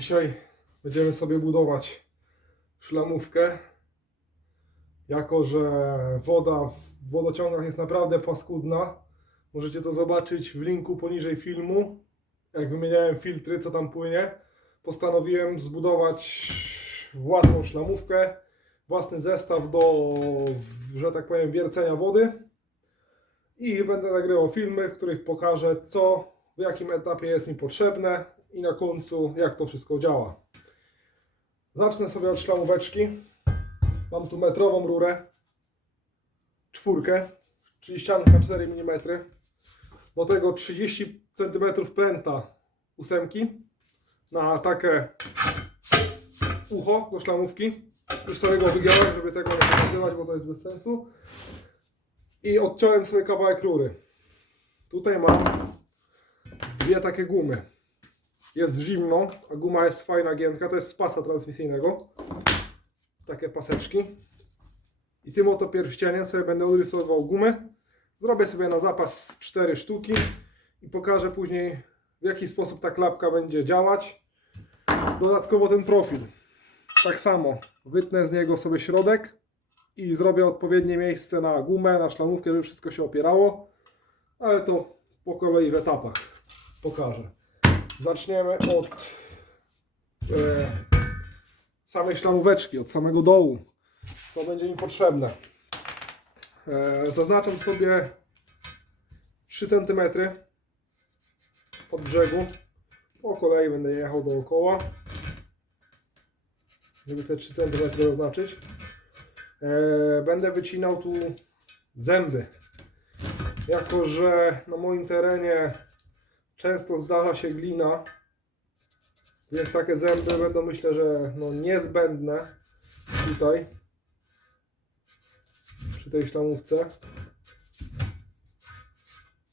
Dzisiaj będziemy sobie budować szlamówkę. Jako, że woda w wodociągach jest naprawdę paskudna, możecie to zobaczyć w linku poniżej filmu. Jak wymieniałem filtry, co tam płynie, postanowiłem zbudować własną szlamówkę, własny zestaw do, że tak powiem, wiercenia wody. I będę nagrywał filmy, w których pokażę, co w jakim etapie jest mi potrzebne i na końcu, jak to wszystko działa. Zacznę sobie od szlamóweczki. Mam tu metrową rurę, czwórkę, czyli ścianka 4 mm. Do tego 30 cm pręta ósemki na takie ucho do szlamówki. Już sobie go wygiąłem, żeby tego nie pokazywać, bo to jest bez sensu. I odciąłem sobie kawałek rury. Tutaj mam dwie takie gumy. Jest zimno, a guma jest fajna giętka, to jest z pasa transmisyjnego. Takie paseczki. I tym oto pierścieniem sobie będę urysował gumę. Zrobię sobie na zapas 4 sztuki i pokażę później w jaki sposób ta klapka będzie działać. Dodatkowo ten profil. Tak samo wytnę z niego sobie środek i zrobię odpowiednie miejsce na gumę, na szlamówkę, żeby wszystko się opierało. Ale to po kolei w etapach pokażę. Zaczniemy od e, samej szlamóweczki, od samego dołu. Co będzie mi potrzebne. E, zaznaczam sobie 3 cm od brzegu. Po kolei będę jechał dookoła, żeby te 3 cm zaznaczyć. E, będę wycinał tu zęby. Jako, że na moim terenie często zdarza się glina, więc takie zęby będą myślę, że no niezbędne tutaj przy tej szlamówce.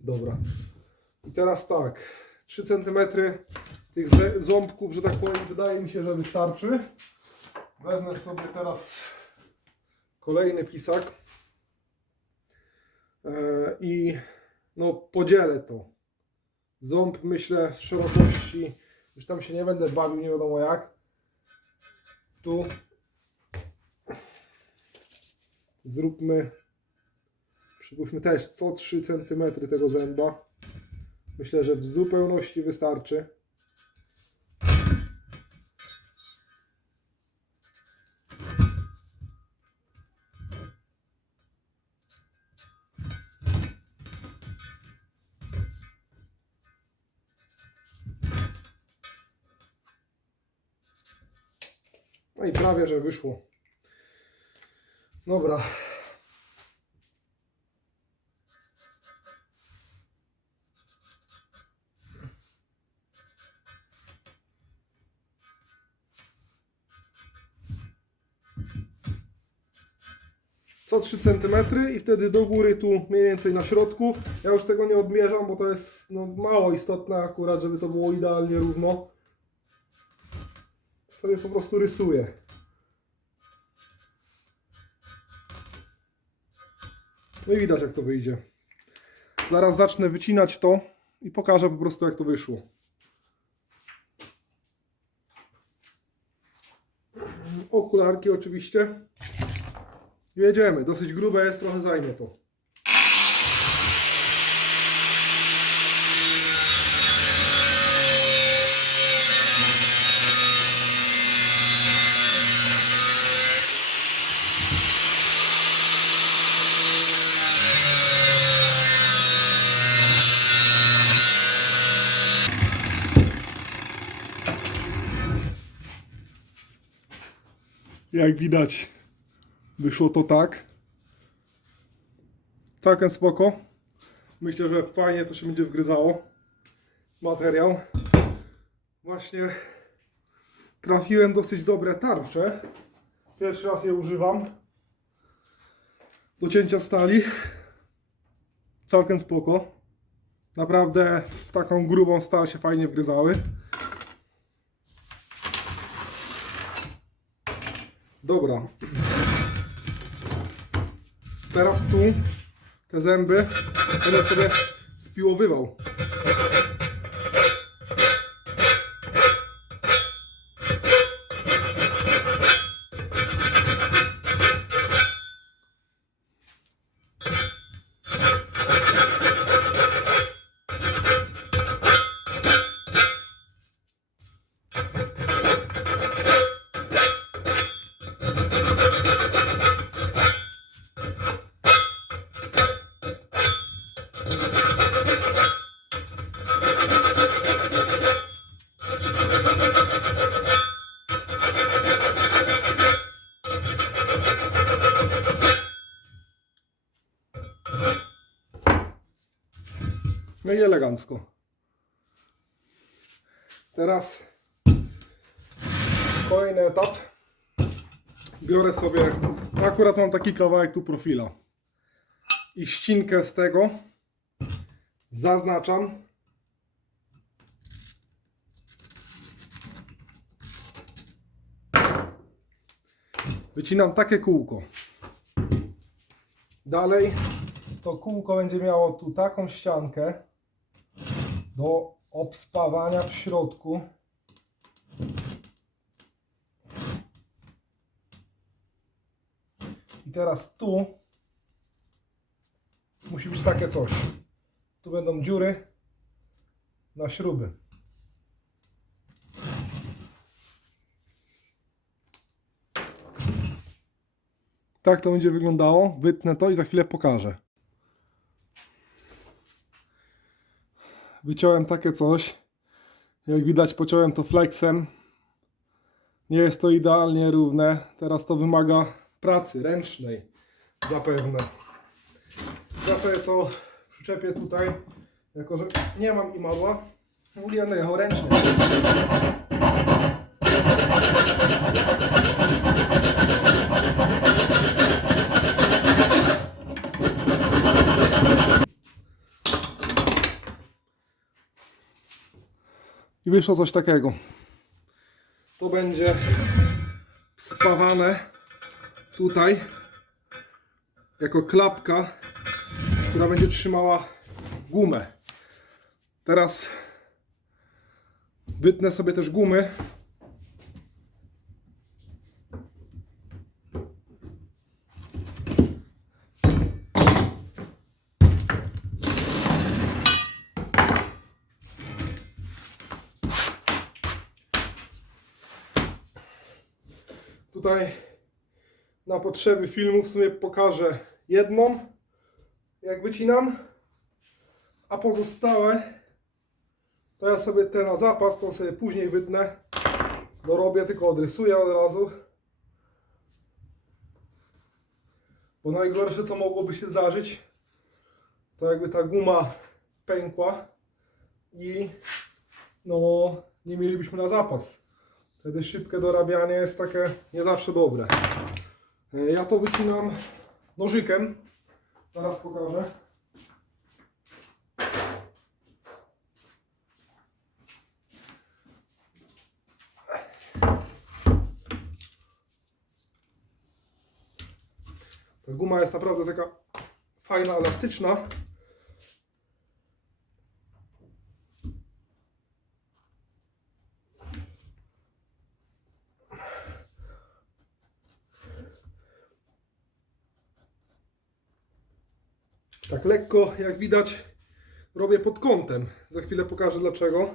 Dobra. I teraz tak, 3 cm tych ząbków, że tak powiem, wydaje mi się, że wystarczy. Wezmę sobie teraz kolejny pisak e, i no podzielę to. Ząb myślę w szerokości, już tam się nie będę bawił, nie wiadomo jak. Tu zróbmy, przypuśćmy też co 3 cm tego zęba. Myślę, że w zupełności wystarczy. I prawie, że wyszło. Dobra. Co 3 cm i wtedy do góry tu mniej więcej na środku. Ja już tego nie odmierzam, bo to jest no, mało istotne akurat, żeby to było idealnie równo. Sobie po prostu rysuję. No i widać jak to wyjdzie. Zaraz zacznę wycinać to i pokażę po prostu jak to wyszło. Okularki oczywiście. Jedziemy. Dosyć grube jest, trochę zajmie to. Jak widać, wyszło to tak. Całkiem spoko. Myślę, że fajnie to się będzie wgryzało. Materiał. Właśnie trafiłem dosyć dobre tarcze. Pierwszy raz je używam. Do cięcia stali. Całkiem spoko. Naprawdę w taką grubą stal się fajnie wgryzały. Dobra. Teraz tu te zęby będę sobie spiłowywał. I elegancko. Teraz kolejny etap. Biorę sobie, akurat mam taki kawałek tu profila i ścinkę z tego zaznaczam. Wycinam takie kółko. Dalej to kółko będzie miało tu taką ściankę do obspawania w środku. I teraz tu musi być takie coś. Tu będą dziury na śruby. Tak to będzie wyglądało. Wytnę to i za chwilę pokażę. Wyciąłem takie coś. Jak widać pociąłem to flexem. Nie jest to idealnie równe. Teraz to wymaga pracy ręcznej. Zapewne. Ja sobie to przyczepię tutaj, jako że nie mam imadła. Będę jechał ręcznie. I wyszło coś takiego. To będzie spawane tutaj jako klapka, która będzie trzymała gumę. Teraz wytnę sobie też gumy. Tutaj na potrzeby filmu w sumie pokażę jedną, jak wycinam, a pozostałe to ja sobie te na zapas, to sobie później wytnę, dorobię, tylko odrysuję od razu. Bo najgorsze co mogłoby się zdarzyć, to jakby ta guma pękła i no nie mielibyśmy na zapas. Wtedy szybkie dorabianie jest takie nie zawsze dobre. E, Ja to wycinam nożykiem. Zaraz pokażę. Ta guma jest naprawdę taka fajna, elastyczna. Lekko, jak widać, robię pod kątem. Za chwilę pokażę dlaczego.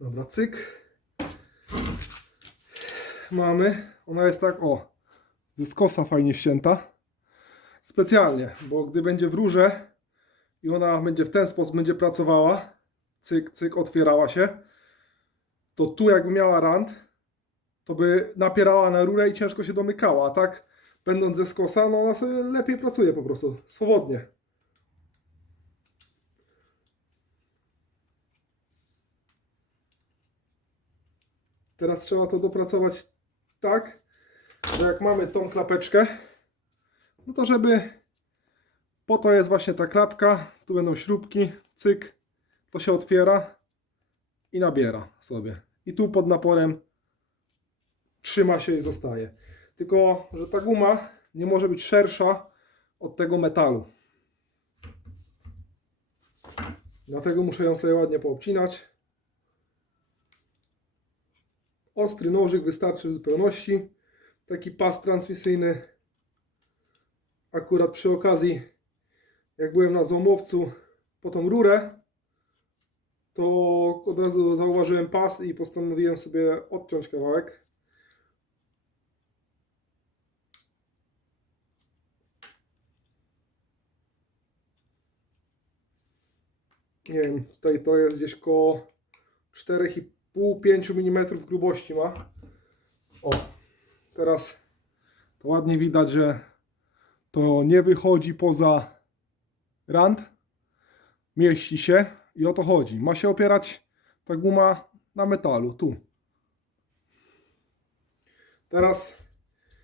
Dobra, cyk. Mamy. Ona jest tak, o, ze skosa fajnie ścięta. Specjalnie, bo gdy będzie w rurze i ona będzie w ten sposób będzie pracowała, cyk, cyk, otwierała się, to tu jakby miała rand, to by napierała na rurę i ciężko się domykała, a tak będąc ze skosa, no ona sobie lepiej pracuje po prostu, swobodnie. Teraz trzeba to dopracować tak, że jak mamy tą klapeczkę, no to żeby po to jest właśnie ta klapka, tu będą śrubki, cyk, to się otwiera i nabiera sobie. I tu pod naporem trzyma się i zostaje. Tylko, że ta guma nie może być szersza od tego metalu. Dlatego muszę ją sobie ładnie poobcinać. Ostry nożyk wystarczy w zupełności. Taki pas transmisyjny. Akurat przy okazji, jak byłem na złomowcu po tą rurę, to od razu zauważyłem pas i postanowiłem sobie odciąć kawałek. Nie wiem, tutaj to jest gdzieś koło 4,5 pół 5 mm grubości ma. O, teraz to ładnie widać, że to nie wychodzi poza rand, mieści się i o to chodzi. Ma się opierać ta guma na metalu, tu. Teraz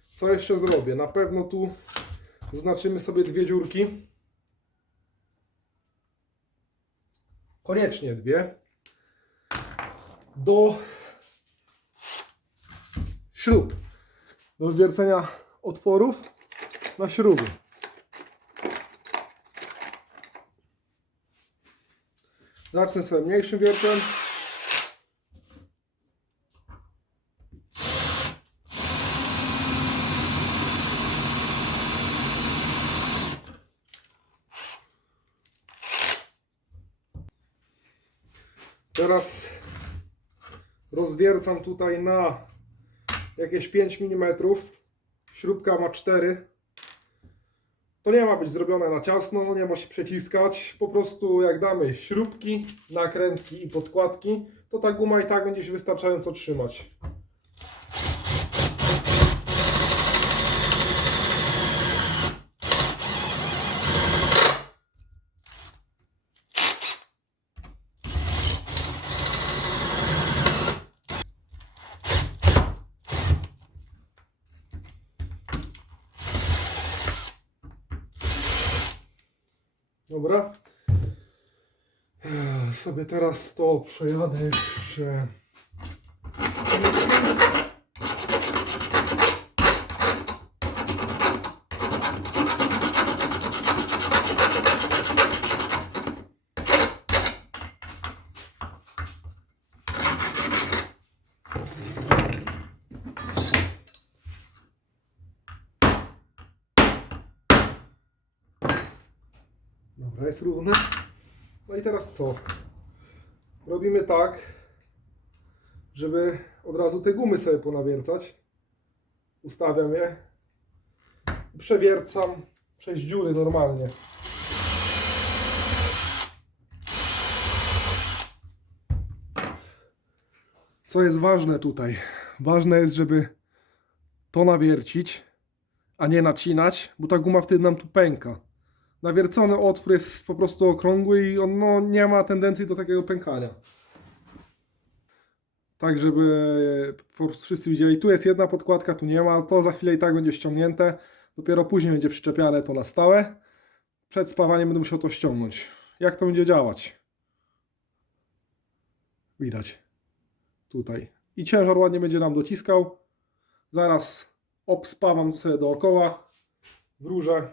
co jeszcze zrobię? Na pewno tu zaznaczymy sobie dwie dziurki. Koniecznie dwie. Do śrub. Do wwiercenia otworów na śruby. Zacznę sobie mniejszym wiertem. Teraz rozwiercam tutaj na jakieś 5 mm. Śrubka ma 4. To nie ma być zrobione na ciasno, nie ma się przeciskać. Po prostu jak damy śrubki, nakrętki i podkładki, to ta guma i tak będzie się wystarczająco trzymać. Dobra. Ech, Sobie teraz to przejadę jeszcze. Dobra, jest równe. No i teraz co? Robimy tak, żeby od razu te gumy sobie ponawiercać. Ustawiam je. Przewiercam przez dziury normalnie. Co jest ważne tutaj? Ważne jest, żeby to nawiercić, a nie nacinać, bo ta guma wtedy nam tu pęka nawiercony otwór jest po prostu okrągły i on no, nie ma tendencji do takiego pękania. Tak, żeby po prostu wszyscy widzieli, tu jest jedna podkładka, tu nie ma, to za chwilę i tak będzie ściągnięte, dopiero później będzie przyczepiane to na stałe. Przed spawaniem będę musiał to ściągnąć. Jak to będzie działać? Widać. Tutaj. I ciężar ładnie będzie nam dociskał. Zaraz obspawam sobie dookoła. Wróżę.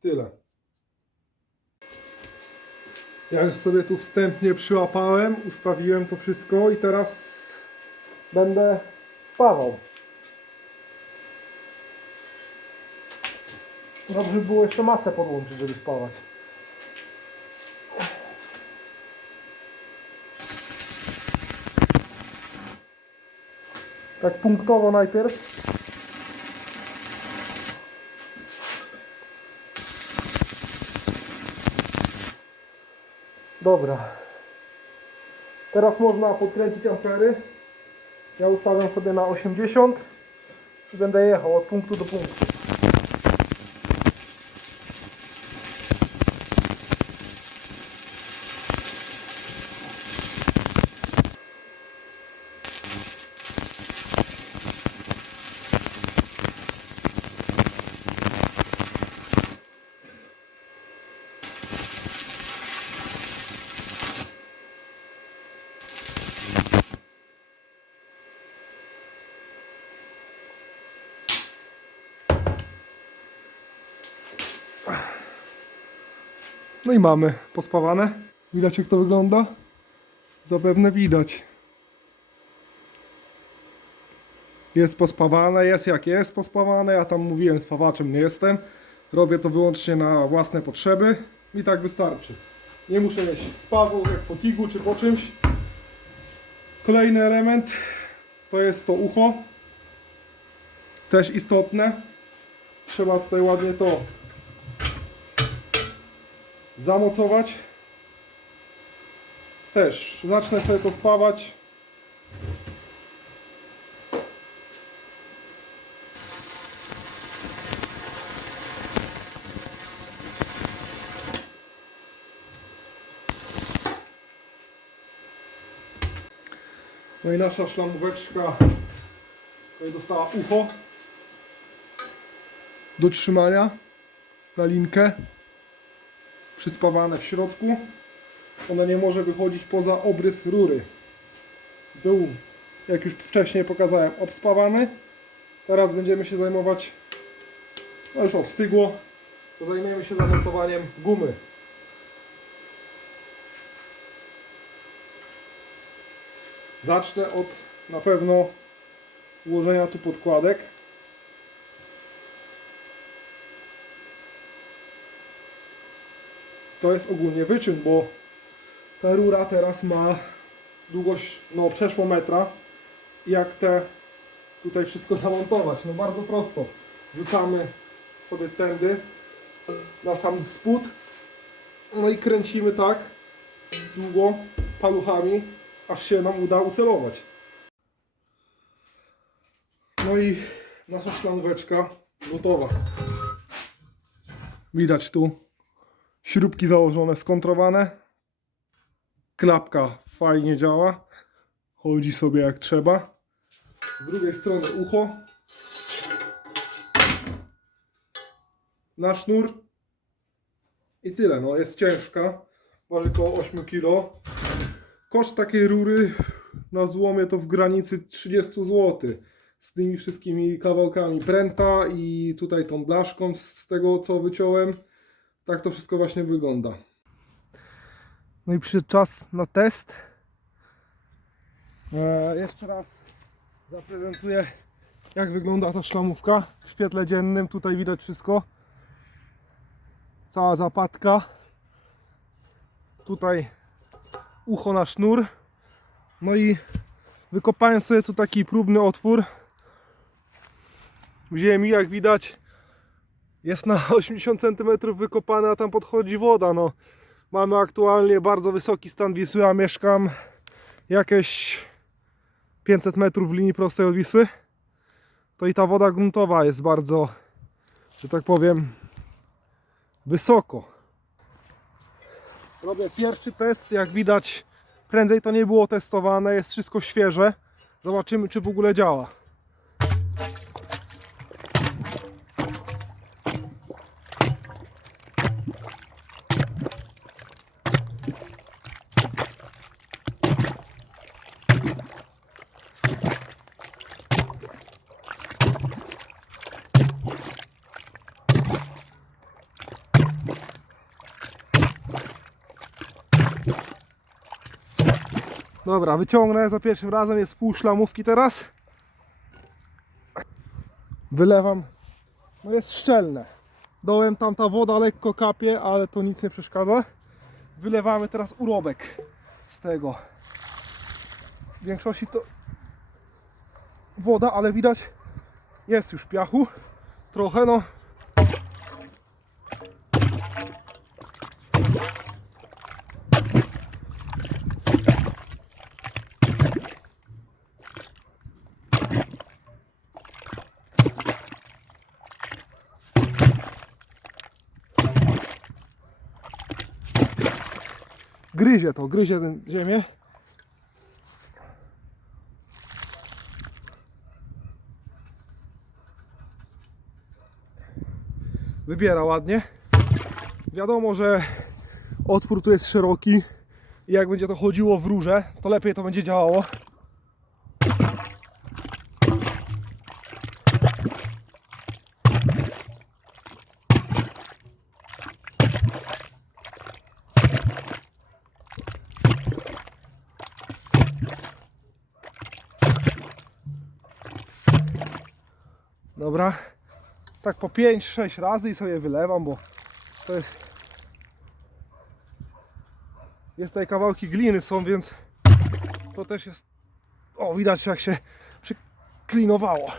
Tyle. Ja już sobie tu wstępnie przyłapałem, ustawiłem to wszystko i teraz będę spawał. Dobrze by było jeszcze masę podłączyć, żeby spawać. Tak punktowo najpierw. Dobra. Teraz można podkręcić ampery. Ja ustawiam sobie na 80 i będę jechał od punktu do punktu. No i mamy pospawane. Widać jak to wygląda? Zapewne widać. Jest pospawane, jest jak jest pospawane. Ja tam mówiłem, spawaczem nie jestem. Robię to wyłącznie na własne potrzeby. I tak wystarczy. Nie muszę mieć spawu jak po tigu czy po czymś. Kolejny element to jest to ucho. Też istotne. Trzeba tutaj ładnie to zamocować. Też zacznę sobie to spawać. No i nasza szlamóweczka tutaj dostała ucho do trzymania na linkę przyspawane w środku. Ona nie może wychodzić poza obrys rury. Był, jak już wcześniej pokazałem, obspawany. Teraz będziemy się zajmować, no już obstygło, to zajmiemy się zamontowaniem gumy. Zacznę od na pewno ułożenia tu podkładek. To jest ogólnie wyczyn, bo ta rura teraz ma długość no przeszło metra. Jak te tutaj wszystko zamontować? No bardzo prosto. Wrzucamy sobie tędy na sam spód. No i kręcimy tak długo paluchami, aż się nam uda ucelować. No i nasza szklanóweczka gotowa. Widać tu śrubki założone, skontrowane. Klapka fajnie działa. Chodzi sobie jak trzeba. Z drugiej strony ucho. Na sznur. I tyle. No jest ciężka. Waży około 8 kg. Koszt takiej rury na złomie to w granicy 30 zł. Z tymi wszystkimi kawałkami pręta i tutaj tą blaszką z tego co wyciąłem. Tak to wszystko właśnie wygląda. No i przyszedł czas na test. E, jeszcze raz zaprezentuję jak wygląda ta szlamówka w świetle dziennym. Tutaj widać wszystko. Cała zapadka. Tutaj ucho na sznur. No i wykopałem sobie tu taki próbny otwór w ziemi, jak widać jest na 80 cm wykopana, a tam podchodzi woda. No, mamy aktualnie bardzo wysoki stan Wisły, a mieszkam jakieś 500 metrów w linii prostej od Wisły. To i ta woda gruntowa jest bardzo, że tak powiem, wysoko. Robię pierwszy test, jak widać prędzej to nie było testowane, jest wszystko świeże. Zobaczymy czy w ogóle działa. Dobra, wyciągnę za pierwszym razem, jest pół szlamówki teraz. Wylewam, no jest szczelne. Dołem tam ta woda lekko kapie, ale to nic nie przeszkadza. Wylewamy teraz urobek z tego. W większości to woda, ale widać jest już piachu. Trochę no. Gryzie to, gryzie ten ziemię. Wybiera ładnie. Wiadomo, że otwór tu jest szeroki i jak będzie to chodziło w rurze, to lepiej to będzie działało. Dobra. Tak po 5-6 razy i sobie wylewam, bo to jest. Jest tutaj kawałki gliny są, więc to też jest. O, widać jak się przyklinowało.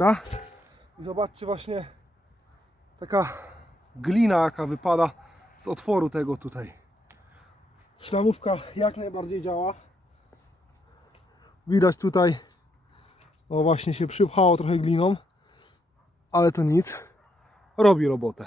Dobra. I zobaczcie właśnie taka glina jaka wypada z otworu tego tutaj. Szlamówka jak najbardziej działa. Widać tutaj, o właśnie się przypchało trochę gliną, ale to nic, robi robotę.